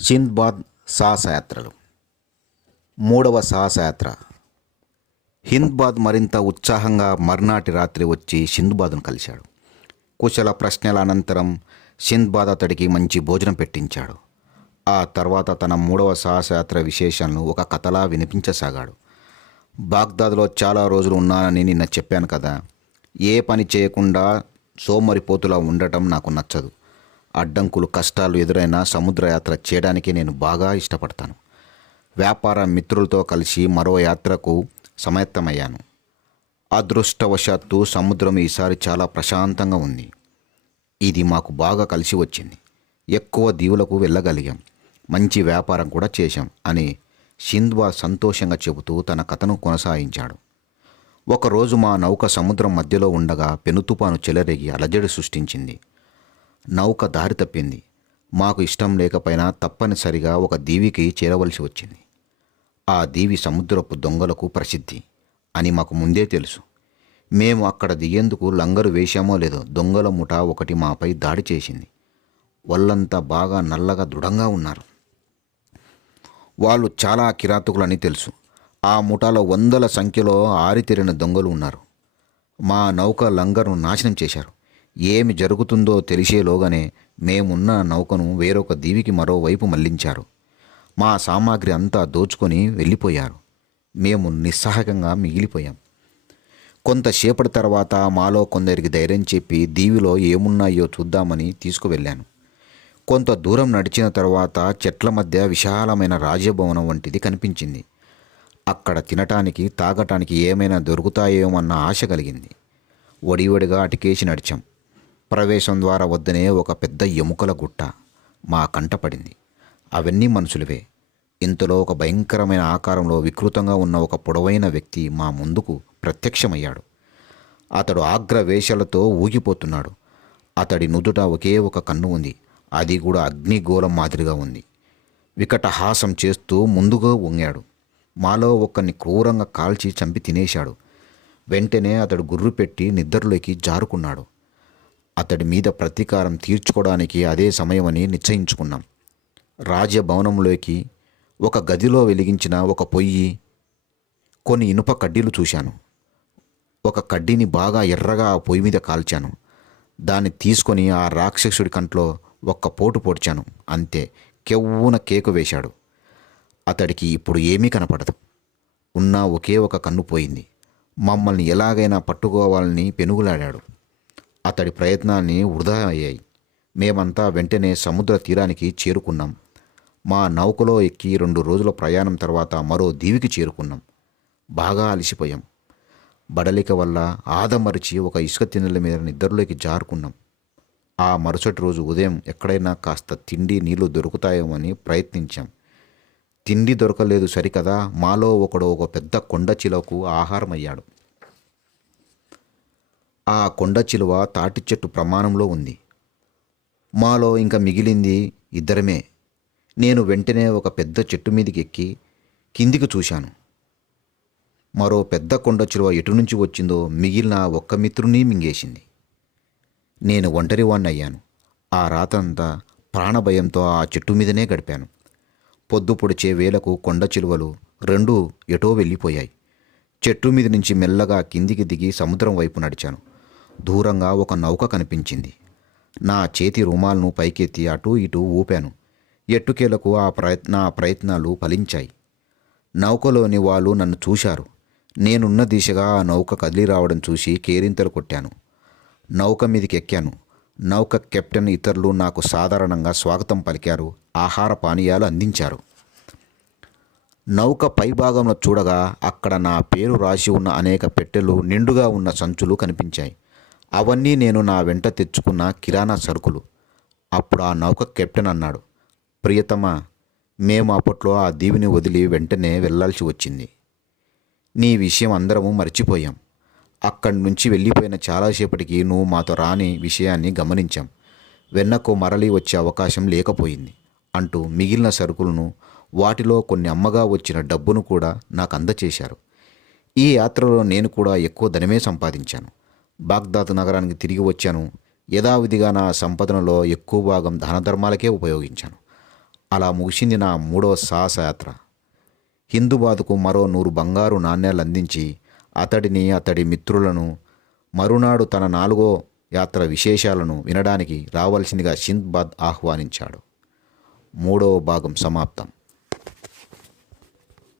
సింద్బాద్ సాహసయాత్రలు. మూడవ సాహసయాత్ర. హింద్బాద్ మరింత ఉత్సాహంగా మర్నాటి రాత్రి వచ్చి సింద్బాద్ను కలిశాడు. కుశల ప్రశ్నల అనంతరం సింద్బాద్ అతడికి మంచి భోజనం పెట్టించాడు. ఆ తర్వాత తన మూడవ సాహసయాత్ర విశేషాలను ఒక కథలా వినిపించసాగాడు. బాగ్దాద్లో చాలా రోజులు ఉన్నానని నిన్న చెప్పాను కదా ఏ పని చేయకుండా సోమరిపోతులా ఉండటం నాకు నచ్చదు. అడ్డంకులు కష్టాలు ఎదురైనా సముద్రయాత్ర చేయడానికి నేను బాగా ఇష్టపడతాను. వ్యాపార మిత్రులతో కలిసి మరో యాత్రకు సమయత్తమయ్యాను. అదృష్టవశాత్తు సముద్రం ఈసారి చాలా ప్రశాంతంగా ఉంది. ఇది మాకు బాగా కలిసి వచ్చింది. ఎక్కువ దీవులకు వెళ్ళగలిగాం. మంచి వ్యాపారం కూడా చేశాం అని సింధ్వా సంతోషంగా చెబుతూ తన కథను కొనసాగించాడు. ఒకరోజు మా నౌక సముద్రం మధ్యలో ఉండగా పెనుతుపాను చెలరేగి అలజడి సృష్టించింది. నౌక దారి తప్పింది. మాకు ఇష్టం లేకపోయినా తప్పనిసరిగా ఒక దీవికి చేరవలసి వచ్చింది. ఆ దీవి సముద్రపు దొంగలకు ప్రసిద్ధి అని మాకు ముందే తెలుసు. మేము అక్కడ దిగేందుకు లంగరు వేశామో లేదో దొంగల ముఠ ఒకటి మాపై దాడి చేసింది. వాళ్ళంతా బాగా నల్లగా దృఢంగా ఉన్నారు. వాళ్ళు చాలా కిరాతకులని తెలుసు. ఆ ముఠాలో వందల సంఖ్యలో ఆరితేరిన దొంగలు ఉన్నారు. మా నౌక లంగర్ను నాశనం చేశారు. ఏమి జరుగుతుందో తెలిసేలోగానే మేమున్న నౌకను వేరొక దీవికి మరోవైపు మళ్ళించారు. మా సామాగ్రి అంతా దోచుకొని వెళ్ళిపోయారు. మేము నిస్సహకంగా మిగిలిపోయాం. కొంతసేపటి తర్వాత మాలో కొందరికి ధైర్యం చెప్పి దీవిలో ఏమున్నాయో చూద్దామని తీసుకువెళ్ళాను. కొంత దూరం నడిచిన తర్వాత చెట్ల మధ్య విశాలమైన రాజభవనం వంటిది కనిపించింది. అక్కడ తినటానికి తాగటానికి ఏమైనా దొరుకుతాయేమన్న ఆశ కలిగింది. ఒడివడిగా అటుకేసి నడిచాం. ప్రవేశం ద్వారా వద్దనే ఒక పెద్ద ఎముకల గుట్ట మా కంట పడింది. అవన్నీ మనుషులవే. ఇంతలో ఒక భయంకరమైన ఆకారంలో వికృతంగా ఉన్న ఒక పొడవైన వ్యక్తి మా ముందుకు ప్రత్యక్షమయ్యాడు. అతడు ఆగ్రవేశాలతో ఊగిపోతున్నాడు. అతడి నుదుట ఒకే ఒక కన్ను ఉంది. అది కూడా అగ్నిగోళం మాదిరిగా ఉంది. వికటహాసం చేస్తూ ముందుగా వంగాడు. మాలో ఒకరిని క్రూరంగా కాల్చి చంపి తినేశాడు. వెంటనే అతడు గుర్రు పెట్టి నిద్రలోకి జారుకున్నాడు. అతడి మీద ప్రతీకారం తీర్చుకోవడానికి అదే సమయమని నిశ్చయించుకున్నాం. రాజభవనంలోకి ఒక గదిలో వెలిగించిన ఒక పొయ్యి కొన్ని ఇనుప కడ్డీలు చూశాను. ఒక కడ్డీని బాగా ఎర్రగా ఆ పొయ్యి మీద కాల్చాను. దాన్ని తీసుకొని ఆ రాక్షసుడి కంట్లో ఒక్క పోటు పొడిచాను. అంతే కెవ్వున కేకు వేశాడు. అతడికి ఇప్పుడు ఏమీ కనపడదు. ఉన్న ఒకే ఒక కన్ను పోయింది. మమ్మల్ని ఎలాగైనా పట్టుకోవాలని పెనుగులాడాడు. అతడి ప్రయత్నాన్ని వృధా అయ్యాయి. మేమంతా వెంటనే సముద్ర తీరానికి చేరుకున్నాం. మా నౌకలో ఎక్కి రెండు రోజుల ప్రయాణం తర్వాత మరో దీవికి చేరుకున్నాం. బాగా అలసిపోయాం. బడలిక వల్ల ఆదమరిచి ఒక ఇసుక తిన్నెల మీద నిద్రలోకి జారుకున్నాం. ఆ మరుసటి రోజు ఉదయం ఎక్కడైనా కాస్త తిండి నీళ్ళు అని ప్రయత్నించాం. తిండి దొరకలేదు సరికదా మాలో ఒకడు ఒక పెద్ద కొండ చిలువకు ఆహారం అయ్యాడు ఆ కొండ చిలువ తాటి చెట్టు ప్రమాణంలో ఉంది. మాలో ఇంకా మిగిలింది ఇద్దరమే. నేను వెంటనే ఒక పెద్ద చెట్టు మీదకి ఎక్కి కిందికి చూశాను. మరో పెద్ద కొండ చిలువ ఎటు నుంచి వచ్చిందో మిగిలిన ఒక్క మిత్రుని మింగేసింది. నేను ఒంటరివాణ్ణి అయ్యాను ఆ రాతంతా ప్రాణభయంతో ఆ చెట్టు మీదనే గడిపాను. పొద్దు పొడిచే వేలకు కొండ చిలువలు రెండూ ఎటో వెళ్ళిపోయాయి. చెట్టు మీద నుంచి మెల్లగా కిందికి దిగి సముద్రం వైపు నడిచాను. దూరంగా ఒక నౌక కనిపించింది. నా చేతి రుమాలను పైకెత్తి అటూ ఇటూ ఊపాను. ఎట్టుకేలకు ఆ ప్రయత్న ప్రయత్నాలు ఫలించాయి. నౌకలోని వాళ్ళు నన్ను చూశారు. నేనున్న దిశగా ఆ నౌక కదిలి రావడం చూసి కేరింతలు కొట్టాను. నౌక మీదకి ఎక్కాను నౌక కెప్టెన్ ఇతరులు నాకు సాధారణంగా స్వాగతం పలికారు. ఆహార పానీయాలు అందించారు. నౌక పైభాగంలో చూడగా అక్కడ నా పేరు రాసి ఉన్న అనేక పెట్టెలు నిండుగా ఉన్న సంచులు కనిపించాయి. అవన్నీ నేను నా వెంట తెచ్చుకున్న కిరాణా సరుకులు. అప్పుడు ఆ నౌక కెప్టెన్ అన్నాడు ప్రియతమా మేము అప్పట్లో ఆ దీవిని వదిలి వెంటనే వెళ్ళాల్సి వచ్చింది. నీ విషయం అందరము మర్చిపోయాం. అక్కడి నుంచి వెళ్ళిపోయిన చాలాసేపటికి నువ్వు మాతో రాని విషయాన్ని గమనించాం. వెన్నకు మరలి వచ్చే అవకాశం లేకపోయింది అంటూ మిగిలిన సరుకులను వాటిలో కొన్ని అమ్మగా వచ్చిన డబ్బును కూడా నాకు అందచేశారు. ఈ యాత్రలో నేను కూడా ఎక్కువ ధనమే సంపాదించాను. బాగ్దాద్ నగరానికి తిరిగి వచ్చాను. యథావిధిగా నా సంపదనలో ఎక్కువ భాగం ధనధర్మాలకే ఉపయోగించాను. అలా ముగిసింది నా మూడవ సాహసయాత్ర. హిందూబాద్కు మరో నూరు బంగారు నాణ్యాలు అందించి అతడిని అతడి మిత్రులను మరునాడు తన నాలుగో యాత్ర విశేషాలను వినడానికి రావాల్సిందిగా సింద్బాద్ ఆహ్వానించాడు. మూడవ భాగం సమాప్తం.